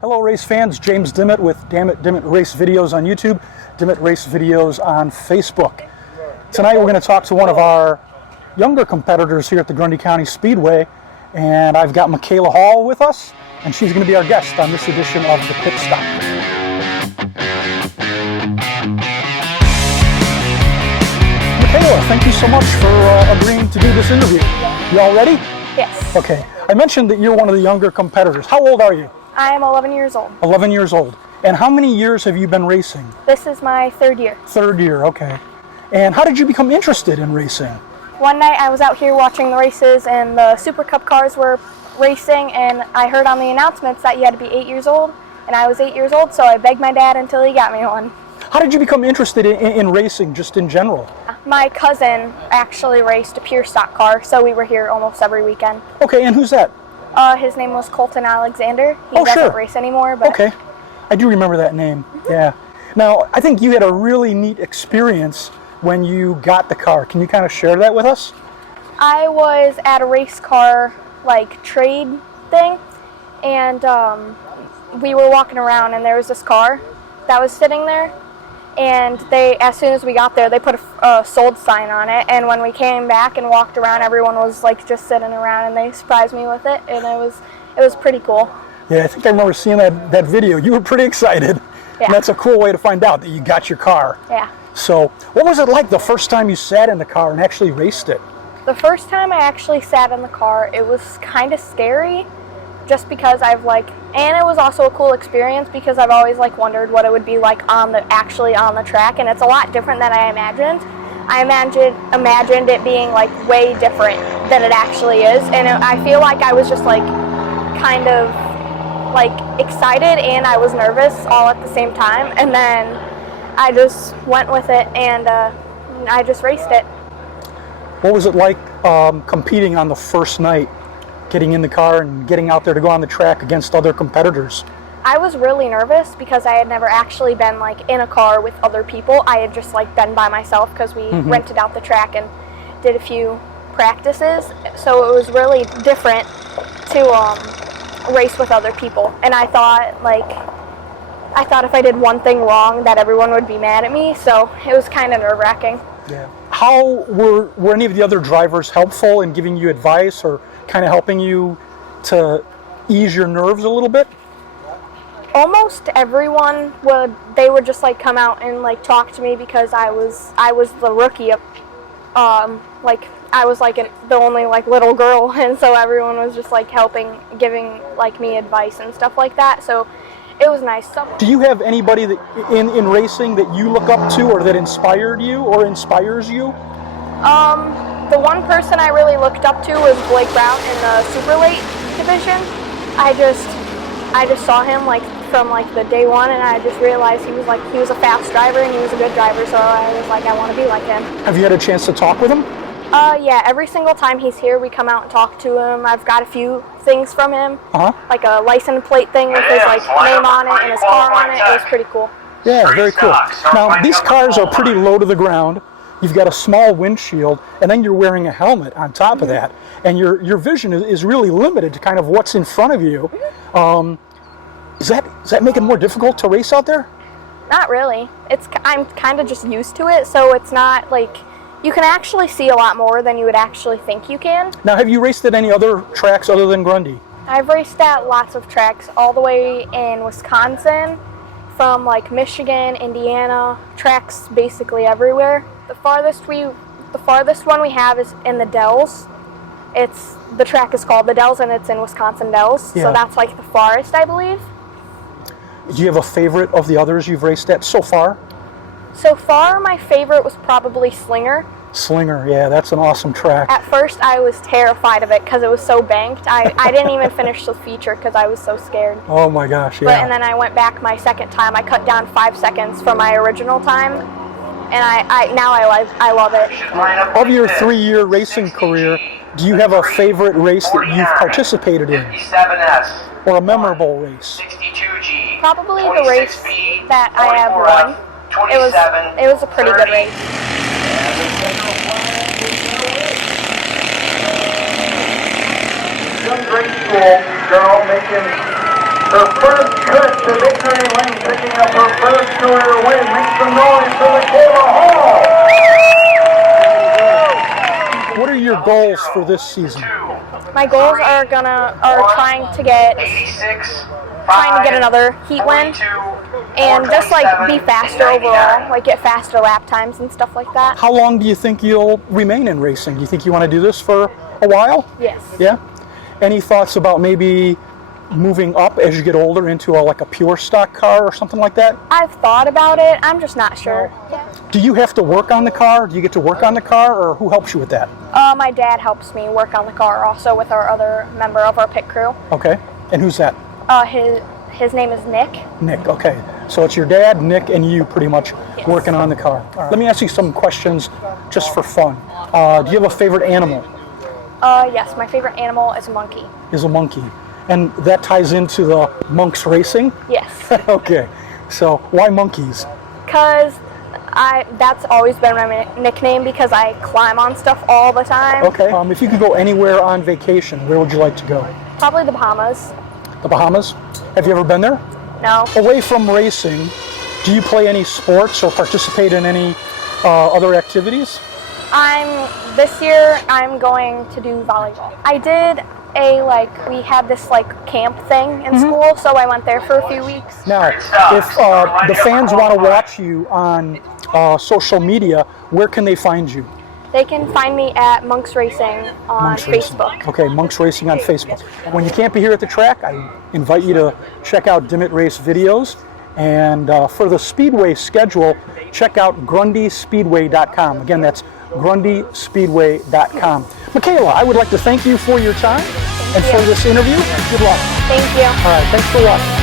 Hello race fans, James Dimmitt with Dimmitt Race Videos on YouTube, Dimmitt Race Videos on Facebook. Tonight we're going to talk to one of our younger competitors here at the Grundy County Speedway, and I've got Makayla Hall with us, and she's going to be our guest on this edition of The Pit Stop. Makayla, thank you so much for agreeing to do this interview. You all ready? Yes. Okay. I mentioned that you're one of the younger competitors. How old are you? I am 11 years old. 11 years old. And how many years have you been racing? This is my third year. Third year, okay. And how did you become interested in racing? One night I was out here watching the races and the Super Cup cars were racing, and I heard on the announcements that you had to be 8 years old, and I was 8 years old, so I begged my dad until he got me one. How did you become interested in racing, just in general? My cousin actually raced a pure stock car, so we were here almost every weekend. Okay, and who's that? His name was Colton Alexander. He doesn't race anymore, but... Okay, I do remember that name, yeah. Now, I think you had a really neat experience when you got the car. Can you kind of share that with us? I was at a race car, trade thing, and we were walking around, and there was this car that was sitting there, and as soon as we got there, they put a sold sign on it, and when we came back and walked around, everyone was just sitting around, and they surprised me with it, and it was pretty cool. Yeah, I think I remember seeing that video. You were pretty excited. Yeah. And that's a cool way to find out that you got your car. Yeah. So, what was it like the first time you sat in the car and actually raced it? The first time I actually sat in the car, it was kind of scary, just because and it was also a cool experience because I've always wondered what it would be like actually on the track, and it's a lot different than I imagined. I imagined it being way different than it actually is, and I feel like I was just kind of excited and I was nervous all at the same time, and then I just went with it and I just raced it. What was it like competing on the first night? Getting in the car and getting out there to go on the track against other competitors? I was really nervous because I had never actually been in a car with other people. I had just been by myself because we rented out the track and did a few practices. So it was really different to race with other people. And I thought if I did one thing wrong that everyone would be mad at me. So it was kind of nerve-wracking. Yeah. How were any of the other drivers helpful in giving you advice or kind of helping you to ease your nerves a little bit? Almost everyone would just come out and talk to me because I was the rookie. I was the only little girl, and so everyone was just helping, giving me advice and stuff like that. So it was nice. Do you have anybody that in racing that you look up to or that inspired you or inspires you? The one person I really looked up to was Blake Brown in the super late division. I just saw him from the day one, and I just realized he was a fast driver and he was a good driver, so I was I want to be like him. Have you had a chance to talk with him? Yeah, every single time he's here, we come out and talk to him. I've got a few things from him, like a license plate thing with his name on it and his car on it. It was pretty cool. Yeah, very cool. Now, these cars are pretty low to the ground. You've got a small windshield, and then you're wearing a helmet on top of that, and your vision is really limited to kind of what's in front of you. Does that make it more difficult to race out there? Not really. I'm kind of just used to it, so it's not you can actually see a lot more than you would actually think you can. Now, have you raced at any other tracks other than Grundy? I've raced at lots of tracks, all the way in Wisconsin, from Michigan, Indiana, tracks basically everywhere. The farthest one we have is in the Dells. The track is called the Dells, and it's in Wisconsin Dells. Yeah. So that's the farthest, I believe. Do you have a favorite of the others you've raced at so far? So far, my favorite was probably Slinger. Slinger, yeah, that's an awesome track. At first, I was terrified of it because it was so banked. I didn't even finish the feature because I was so scared. Oh my gosh, yeah. And then I went back my second time. I cut down 5 seconds from my original time, and I love it. Of your 3-year racing career, do you have a favorite race that you've participated in? Or a memorable race? Probably the race that I have won. It was a pretty good race. Young grade school girl making her first noise for Makayla. What are your goals for this season? My goals are trying to get another heat win and just like be faster overall, like get faster lap times and stuff like that. How long do you think you'll remain in racing? Do you think you want to do this for a while? Yes. Yeah? Any thoughts about maybe moving up as you get older into like a pure stock car or something like that? I've thought about it. I'm just not sure. Do you have to work on the car? Do you get to work on the car, or who helps you with that? My dad helps me work on the car, also with our other member of our pit crew. Okay. And who's that? His name is Nick. Nick. Okay. So it's your dad, Nick, and you pretty much working on the car. Let me ask you some questions just for fun. Do you have a favorite animal? Yes, my favorite animal is a monkey. Is a monkey. And that ties into the monks racing? Yes. Okay. So why monkeys? Because that's always been my nickname because I climb on stuff all the time. Okay. If you could go anywhere on vacation, where would you like to go? Probably the Bahamas. The Bahamas? Have you ever been there? No. Away from racing, do you play any sports or participate in any other activities? This year I'm going to do volleyball. We had this camp thing in school, so I went there for a few weeks. Now, if the fans want to watch you on social media, where can they find you? They can find me at Monks Racing on Facebook. Okay, Monks Racing on Facebook. When you can't be here at the track, I invite you to check out Dimmitt Race videos. And for the Speedway schedule, check out grundyspeedway.com. Again, that's grundyspeedway.com. Makayla, I would like to thank you for your time and for this interview. Good luck. Thank you. All right, thanks for watching.